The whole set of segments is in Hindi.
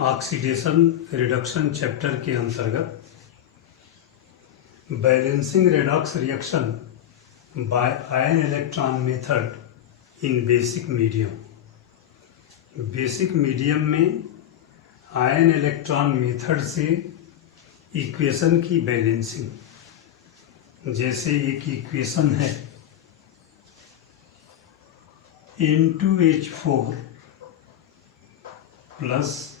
ऑक्सीडेशन रिडक्शन चैप्टर के अंतर्गत balancing redox reaction by ion electron method in basic medium. Basic medium में आयन इलेक्ट्रॉन मेथड से इक्वेशन की बैलेंसिंग। जैसे एक इक्वेशन है N2H4 प्लस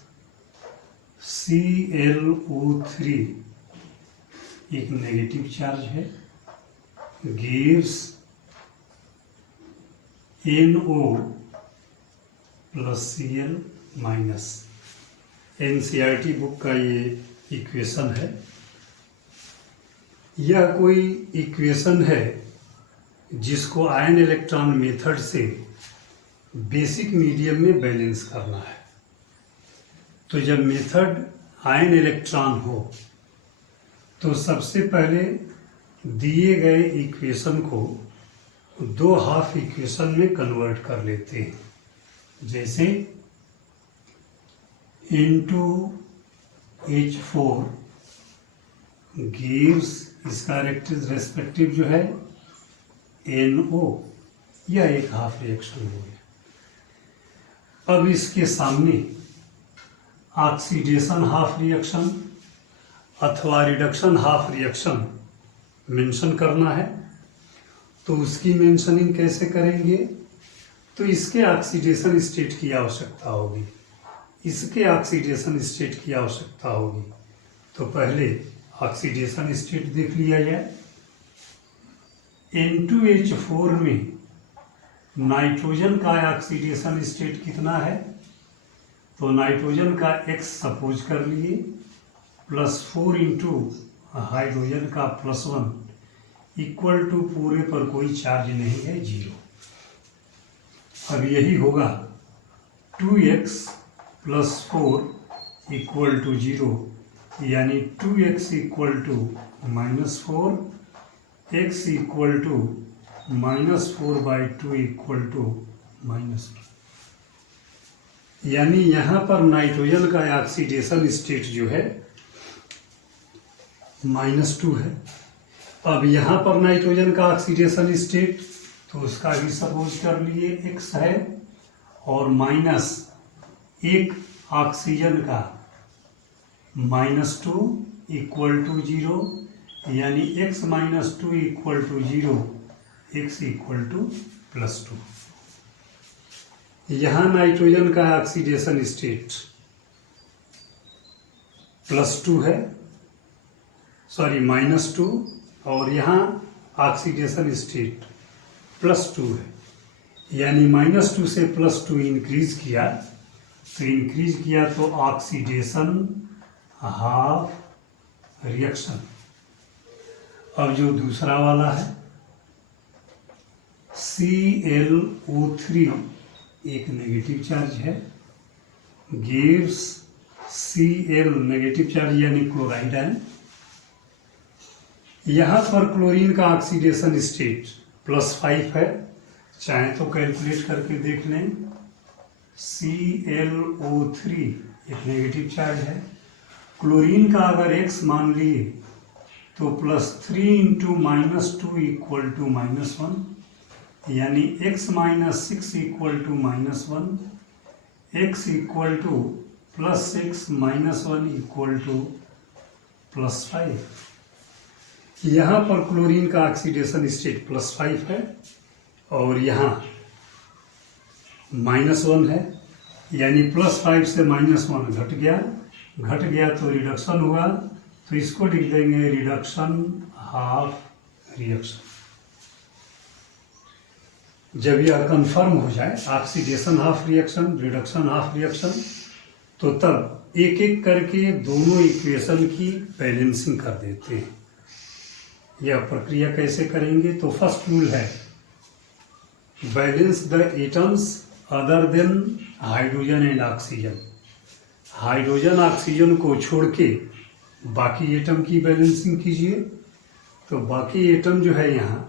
ClO3 एक नेगेटिव चार्ज है, gives NO plus Cl minus. NCERT book का ये इक्वेशन है। यह कोई इक्वेशन है जिसको आयन इलेक्ट्रॉन मेथड से बेसिक मीडियम में बैलेंस करना है। तो जब मेथड आयन इलेक्ट्रॉन हो तो सबसे पहले दिए गए इक्वेशन को दो हाफ इक्वेशन में कन्वर्ट कर लेते हैं। जैसे N2H4 गिव्स, इसका रेस्पेक्टिव जो है NO, यह एक हाफ रिएक्शन हो गया। अब इसके सामने ऑक्सीडेशन हाफ रिएक्शन अथवा रिडक्शन हाफ रिएक्शन मेंशन करना है। तो उसकी मेंशनिंग कैसे करेंगे? तो इसके ऑक्सीडेशन स्टेट की आवश्यकता होगी, इसके ऑक्सीडेशन स्टेट की आवश्यकता होगी। तो पहले ऑक्सीडेशन स्टेट देख लिया जाए। N2H4 में नाइट्रोजन का ऑक्सीडेशन स्टेट कितना है? तो नाइट्रोजन का X सपोज कर लिए, +4 इंटू हाइड्रोजन का +1 इक्वल टू पूरे पर कोई चार्ज नहीं है, 0। अब यही होगा 2x + 4 इक्वल टू 0, यानी 2x equal to -4, x equal to -4/2 equal to -1। यानी यहाँ पर नाइट्रोजन का ऑक्सीडेशन स्टेट जो है -2 है। अब यहाँ पर नाइट्रोजन का ऑक्सीडेशन स्टेट, तो उसका भी सपोज कर लिए x है, और -1 ऑक्सीजन का -2 इक्वल टू 0, यानी x - 2 equal to 0, x equal to +2। यहाँ नाइट्रोजन का ऑक्सीडेशन स्टेट +2 है, सॉरी -2, और यहाँ ऑक्सीडेशन स्टेट +2 है। यानी -2 से +2 इंक्रीज किया, तो ऑक्सीडेशन हाफ रिएक्शन। अब जो दूसरा वाला है ClO3 एक नेगेटिव चार्ज है, गिव्स Cl नेगेटिव चार्ज यानी क्लोराइड आयन। यहाँ पर क्लोरीन का ऑक्सीडेशन स्टेट +5 है, चाहे तो कैलकुलेट करके देख लें। ClO3 एक नेगेटिव चार्ज है, क्लोरीन का अगर x मान लिए तो +3 इंटू -2 इक्वल टू -1, यानी x - 6 equal to -1, x equal to +6 - 1 equal to +5। यहाँ पर क्लोरीन का ऑक्सीडेशन स्टेट +5 है, और यहाँ -1 है, यानी +5 से -1 घट गया तो रिडक्शन हुआ। तो इसको लिख देंगे रिडक्शन हाफ रिएक्शन। जब यह कंफर्म हो जाए oxidation half reaction, reduction half reaction, तो तब एक एक करके दोनों इक्वेशन की बैलेंसिंग कर देते हैं। यह प्रक्रिया कैसे करेंगे? तो फर्स्ट रूल है balance the atoms other than hydrogen and oxygen. Hydrogen oxygen को छोड़ के बाकी एटम की बैलेंसिंग कीजिए। तो बाकी एटम जो है, यहाँ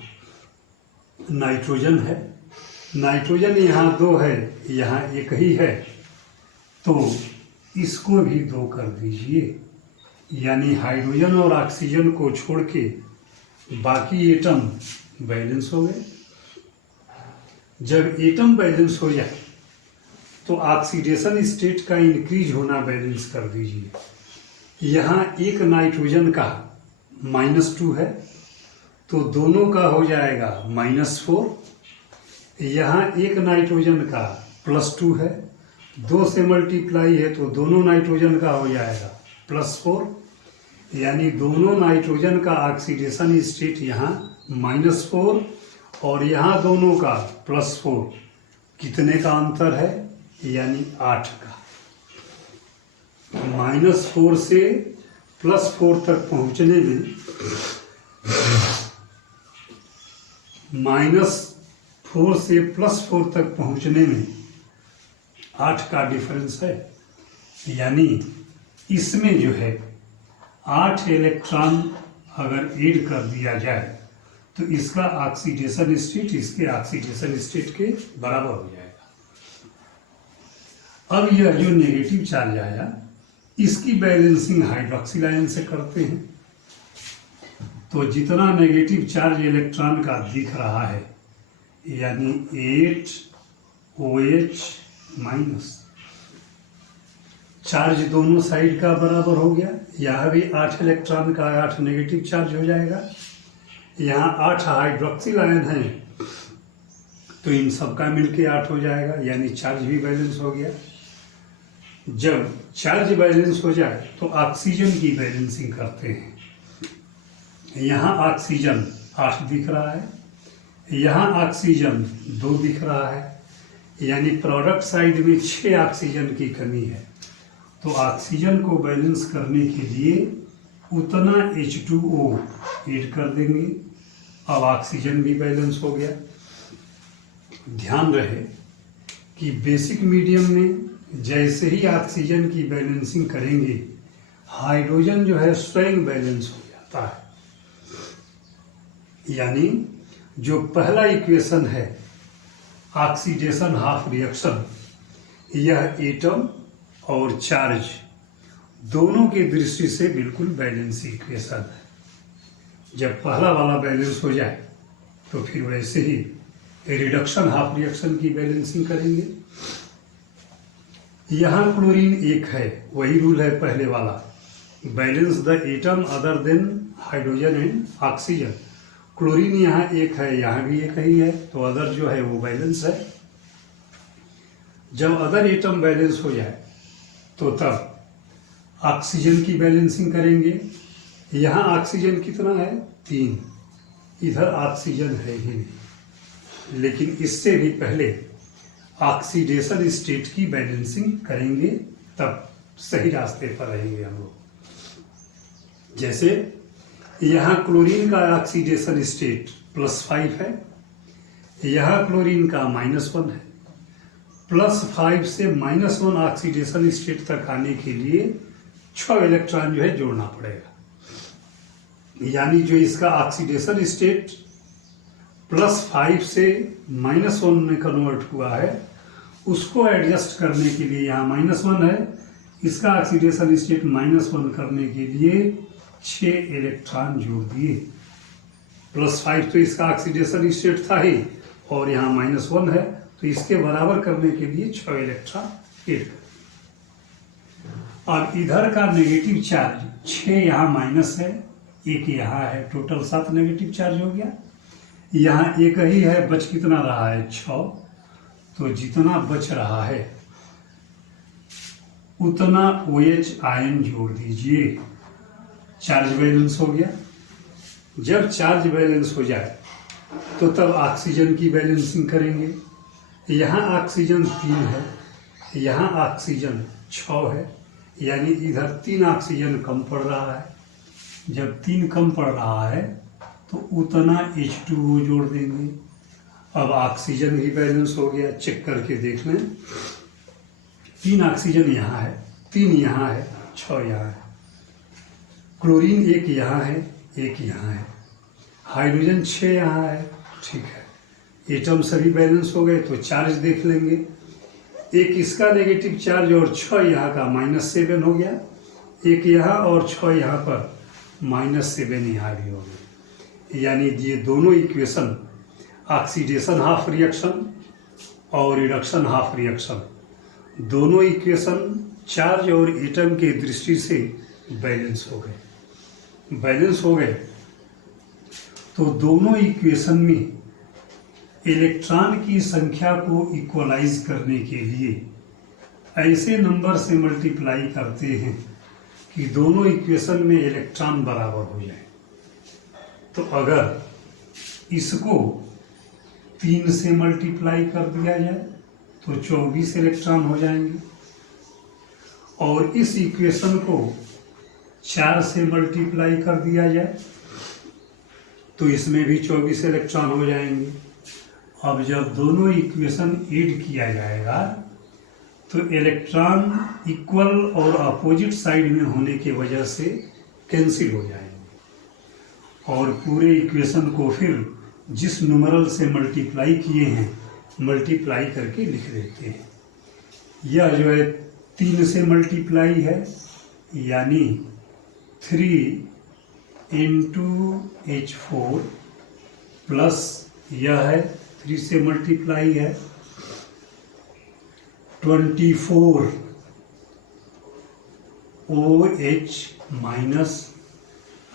नाइट्रोजन है, नाइट्रोजन यहाँ 2 है, यहाँ 1 ही है, तो इसको भी 2 कर दीजिए, यानी हाइड्रोजन और ऑक्सीजन को छोड़ के बाकी एटम बैलेंस हो गए। जब एटम बैलेंस हो जाए तो ऑक्सीडेशन स्टेट का इंक्रीज होना बैलेंस कर दीजिए। यहाँ एक नाइट्रोजन का -2 है तो दोनों का हो जाएगा -4। यहाँ एक नाइट्रोजन का +2 है, 2 से मल्टीप्लाई है तो दोनों नाइट्रोजन का हो जाएगा +4, यानी दोनों नाइट्रोजन का ऑक्सीडेशन स्टेट यहाँ -4 और यहाँ दोनों का +4। कितने का अंतर है? यानी 8 का। -4 से +4 तक पहुँचने में -4 से +4 तक पहुँचने में 8 का डिफरेंस है, यानी इसमें जो है 8 इलेक्ट्रॉन अगर ऐड कर दिया जाए तो इसका ऑक्सीडेशन स्टेट इसके ऑक्सीडेशन स्टेट के बराबर हो जाएगा। अब यह जो नेगेटिव चार्ज आया इसकी बैलेंसिंग हाइड्रोक्सिल आयन से करते हैं। तो जितना नेगेटिव चार्ज इलेक्ट्रॉन का दिख रहा है यानी 8OH- चार्ज दोनों साइड का बराबर हो गया। यहाँ भी 8 इलेक्ट्रॉन का 8 नेगेटिव चार्ज हो जाएगा। यहाँ 8 हाइड्रोक्सिल आयन है तो इन सबका मिलके 8 हो जाएगा, यानी चार्ज भी बैलेंस हो गया। जब चार्ज बैलेंस हो जाए तो ऑक्सीजन की बैलेंसिंग करते हैं। यहाँ ऑक्सीजन 8 दिख रहा है, यहाँ ऑक्सीजन 2 दिख रहा है, यानी प्रोडक्ट साइड में 6 ऑक्सीजन की कमी है। तो ऑक्सीजन को बैलेंस करने के लिए उतना H2O ऐड कर देंगे। अब ऑक्सीजन भी बैलेंस हो गया। ध्यान रहे कि बेसिक मीडियम में जैसे ही ऑक्सीजन की बैलेंसिंग करेंगे हाइड्रोजन जो है स्वयं बैलेंस हो जाता है। यानी जो पहला इक्वेशन है ऑक्सीडेशन हाफ रिएक्शन, यह एटम और चार्ज दोनों के दृष्टि से बिल्कुल बैलेंस इक्वेशन है। जब पहला वाला बैलेंस हो जाए तो फिर वैसे ही रिडक्शन हाफ रिएक्शन की बैलेंसिंग करेंगे। यहाँ क्लोरीन 1 है, वही रूल है पहले वाला, balance the atom other than hydrogen and oxygen. Chlorine यहाँ 1 है, यहाँ भी 1 ही है, तो अदर जो है वो बैलेंस है। जब अदर एटम बैलेंस हो जाए तो तब ऑक्सीजन की बैलेंसिंग करेंगे। यहाँ ऑक्सीजन कितना है? 3। इधर ऑक्सीजन है ही नहीं, लेकिन इससे भी पहले ऑक्सीडेशन स्टेट की बैलेंसिंग करेंगे, तब सही रास्ते पर रहेंगे हम लोग। जैसे यहाँ क्लोरीन का ऑक्सीडेशन स्टेट +5 है, यहाँ क्लोरीन का -1 है। +5 से -1 ऑक्सीडेशन स्टेट तक आने के लिए 6 इलेक्ट्रॉन जो है जोड़ना पड़ेगा। यानी जो इसका ऑक्सीडेशन स्टेट +5 से -1 में कन्वर्ट हुआ है उसको एडजस्ट करने के लिए यहाँ -1 है, इसका ऑक्सीडेशन स्टेट -1 करने के लिए 6 इलेक्ट्रॉन जोड़ दिए। +5 तो इसका ऑक्सीडेशन स्टेट था ही और यहाँ -1 है, तो इसके बराबर करने के लिए 6 इलेक्ट्रॉन ऐड कर। अब इधर का नेगेटिव चार्ज 6 यहाँ माइनस है, 1 यहाँ है, टोटल 7 नेगेटिव चार्ज हो गया। यहाँ 1 ही है, बच कितना रहा है? 6। तो जितना बच रहा है उतना OH आयन जोड़ दीजिए, चार्ज बैलेंस हो गया। जब चार्ज बैलेंस हो जाए तो तब ऑक्सीजन की बैलेंसिंग करेंगे। यहाँ ऑक्सीजन 3 है, यहाँ ऑक्सीजन 6 है, यानी इधर 3 ऑक्सीजन कम पड़ रहा है। जब 3 कम पड़ रहा है तो उतना H2O जोड़ देंगे। अब ऑक्सीजन भी बैलेंस हो गया, चेक करके देख लें। 3 ऑक्सीजन यहाँ है, 3 यहाँ है, 6 यहाँ है। क्लोरीन 1 यहाँ है, 1 यहाँ है। हाइड्रोजन 6 यहाँ है, ठीक है। एटम सभी बैलेंस हो गए तो चार्ज देख लेंगे। एक इसका नेगेटिव चार्ज और 6 यहाँ का -7 हो गया, एक यहाँ और 6 यहाँ पर -7 यहाँ भी हो गया। यानी ये दोनों इक्वेशन ऑक्सीडेशन हाफ रिएक्शन और रिडक्शन हाफ रिएक्शन दोनों इक्वेशन चार्ज और एटम के दृष्टि से बैलेंस हो गए। तो दोनों इक्वेशन में इलेक्ट्रॉन की संख्या को इक्वलाइज करने के लिए ऐसे नंबर से मल्टीप्लाई करते हैं कि दोनों इक्वेशन में इलेक्ट्रॉन बराबर हो जाए। तो अगर इसको 3 से मल्टीप्लाई कर दिया जाए तो 24 इलेक्ट्रॉन हो जाएंगे, और इस इक्वेशन को 4 से मल्टीप्लाई कर दिया जाए तो इसमें भी 24 इलेक्ट्रॉन हो जाएंगे। अब जब दोनों इक्वेशन ऐड किया जाएगा तो इलेक्ट्रॉन इक्वल और अपोजिट साइड में होने की वजह से कैंसिल हो जाएंगे, और पूरे इक्वेशन को फिर जिस न्यूमरल से मल्टीप्लाई किए हैं मल्टीप्लाई करके लिख देते हैं। यह जो है 3 से मल्टीप्लाई है, यानी 3 × H4 प्लस यह है 3 से मल्टीप्लाई है 24 OH माइनस,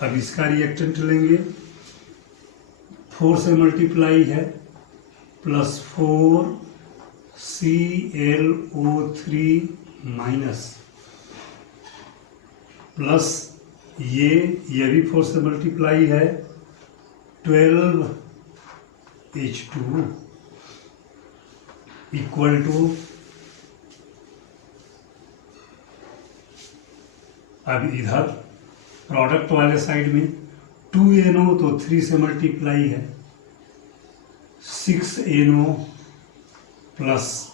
अब इसका रिएक्टेंट लेंगे 4 से मल्टीप्लाई है प्लस 4 ClO3 माइनस, प्लस ये भी 4 से मल्टीप्लाई है 12 H2 इक्वल टू, अब इधर प्रोडक्ट वाले साइड में 2NO तो 3 से मल्टीप्लाई है 6NO प्लस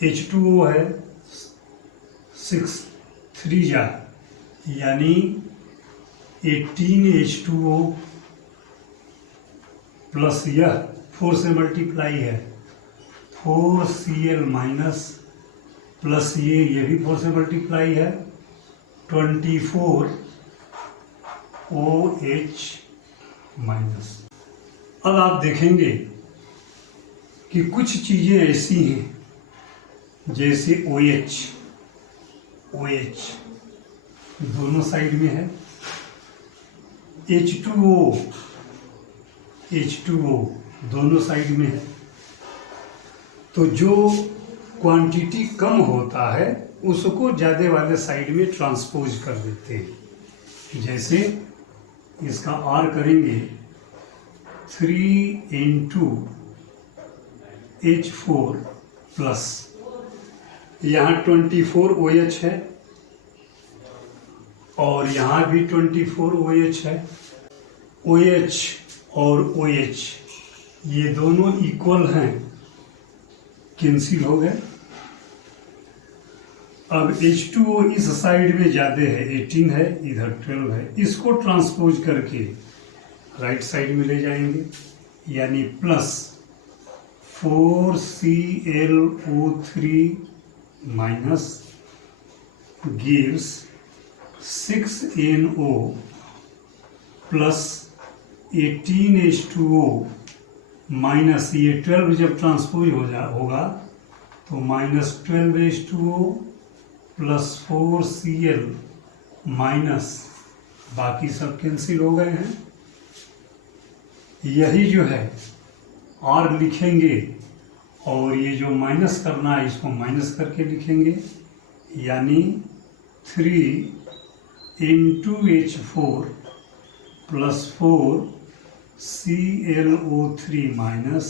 H2O है 6 3 जा यानी 18 H2O प्लस यह 4 से मल्टीप्लाई है 4 Cl माइनस, प्लस ये भी 4 से मल्टीप्लाई है 24 OH माइनस। अब आप देखेंगे कि कुछ चीज़ें ऐसी हैं जैसे OH दोनों साइड में है, H2O दोनों साइड में है, तो जो क्वांटिटी कम होता है उसको ज़्यादा वाले साइड में ट्रांसपोज कर देते हैं। जैसे इसका R करेंगे 3 × H4 प्लस, यहाँ 24 OH है और यहाँ भी 24 OH है। OH और OH ये दोनों इक्वल हैं, कैंसिल हो गए। अब H2O इस साइड में ज़्यादा है 18 है, इधर 12 है, इसको ट्रांसपोज करके राइट साइड में ले जाएंगे, यानी plus 4 ClO3 minus gives 6NO plus 18 H2O minus, ये 12 जब ट्रांसपोज होगा तो minus 12 H2O plus 4 Cl minus, बाकी सब कैंसिल हो गए हैं। यही जो है R लिखेंगे और ये जो माइनस करना है इसको माइनस करके लिखेंगे, यानी 3 × H4 plus 4 ClO3 minus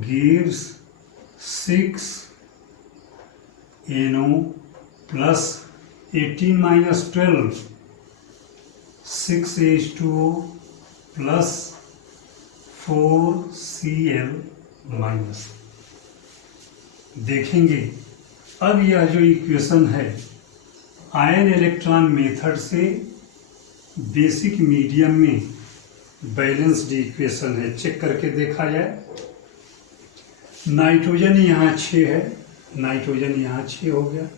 gives 6NO plus 18 minus 12 6H2O plus 4 Cl minus. देखेंगे अब यह जो इक्वेशन है आयन इलेक्ट्रॉन मेथड से बेसिक मीडियम में बैलेंस्ड इक्वेशन है। चेक करके देखा जाए नाइट्रोजन यहाँ 6 है, नाइट्रोजन यहाँ 6 हो गया।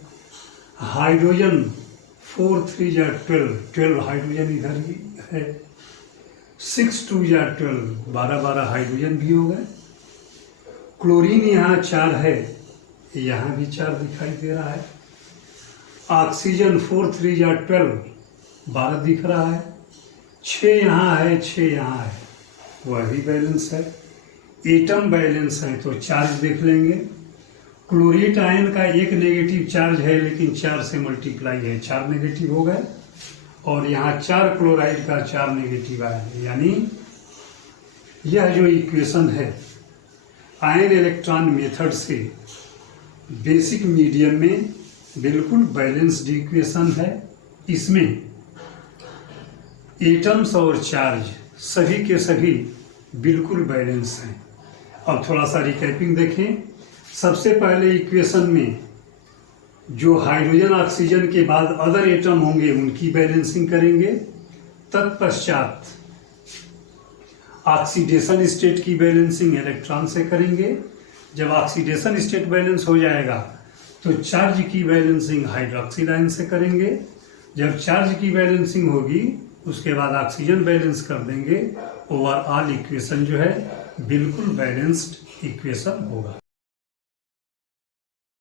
हाइड्रोजन 4 3 जा 12 हाइड्रोजन इधर ही है। 6 2 जा 12 12 हाइड्रोजन भी हो गए। क्लोरीन यहाँ 4 है, यहाँ भी 4 दिखाई दे रहा है। ऑक्सीजन 4 3 जा 12 दिख रहा है। 6 यहाँ है, 6 यहाँ है, वह भी बैलेंस है। एटम बैलेंस है तो चार्ज देख लेंगे। क्लोरेट आयन का एक नेगेटिव चार्ज है, लेकिन 4 से मल्टीप्लाई है, 4 नेगेटिव हो गए। और यहाँ 4 क्लोराइड का 4 नेगेटिव आया है, यानी यह जो इक्वेशन है आयन इलेक्ट्रॉन मेथड से बेसिक मीडियम में बिल्कुल बैलेंस्ड इक्वेशन है। इसमें एटम्स और चार्ज सभी के सभी बिल्कुल बैलेंस हैं। अब थोड़ा सा रिकैपिंग देखें। सबसे पहले इक्वेशन में जो हाइड्रोजन ऑक्सीजन के बाद अदर एटम होंगे उनकी बैलेंसिंग करेंगे। तत्पश्चात ऑक्सीडेशन स्टेट की बैलेंसिंग इलेक्ट्रॉन से करेंगे। जब ऑक्सीडेशन स्टेट बैलेंस हो जाएगा तो चार्ज की बैलेंसिंग हाइड्रोक्सिल आयन से करेंगे। जब चार्ज की बैलेंसिंग होगी उसके बाद ऑक्सीजन बैलेंस कर देंगे। ओवरऑल इक्वेशन जो है बिल्कुल बैलेंस्ड इक्वेशन होगा।